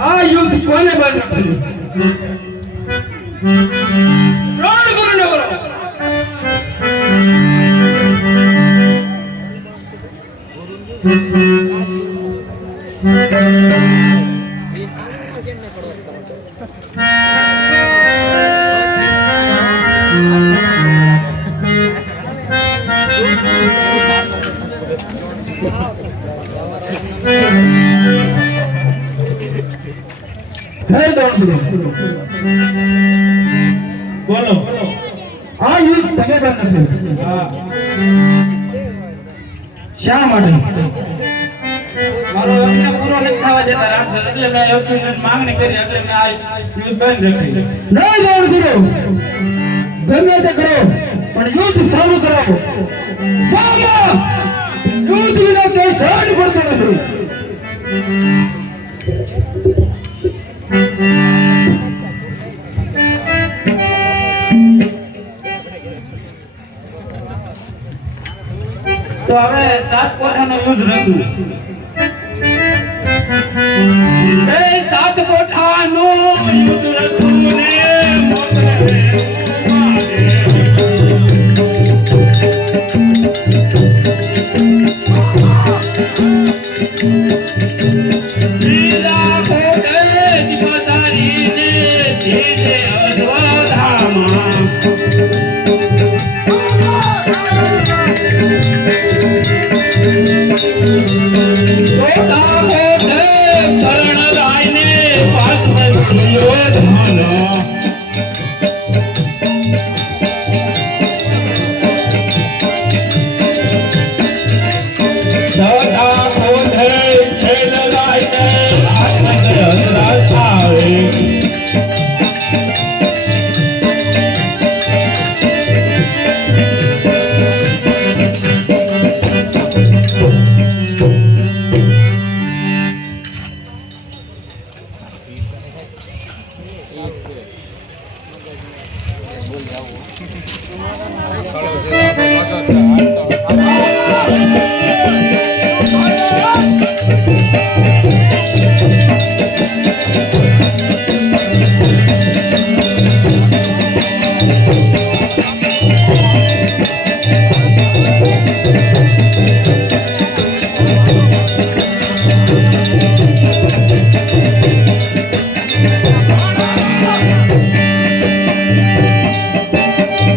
આ યુદ્ધ કોને બંધ ત્રણ ગુરુને બોલો બોલો આ યુદ્ધ તમે બંધ નથી શા માટે મારો યજ્ઞ પૂરો નથી થવા દેતા રાક્ષસ એટલે મેં યજ્ઞની માંગણી કરી એટલે મેં આ યુદ્ધ બંધ રાખી નહીં દોડ કરો ગમે તે કરો પણ યુદ્ધ શરૂ કરાવો બાબા યુદ્ધ વિના કઈ સહન પડતો નથી તો હવે સાત કોઠાનો યુદ્ધ રચ્યું એ સાત કોઠાનો યુદ્ધ રચ્યું ને લીલા કોઠે દીપતારીને ધીરે અશ્વત્થામા Kalau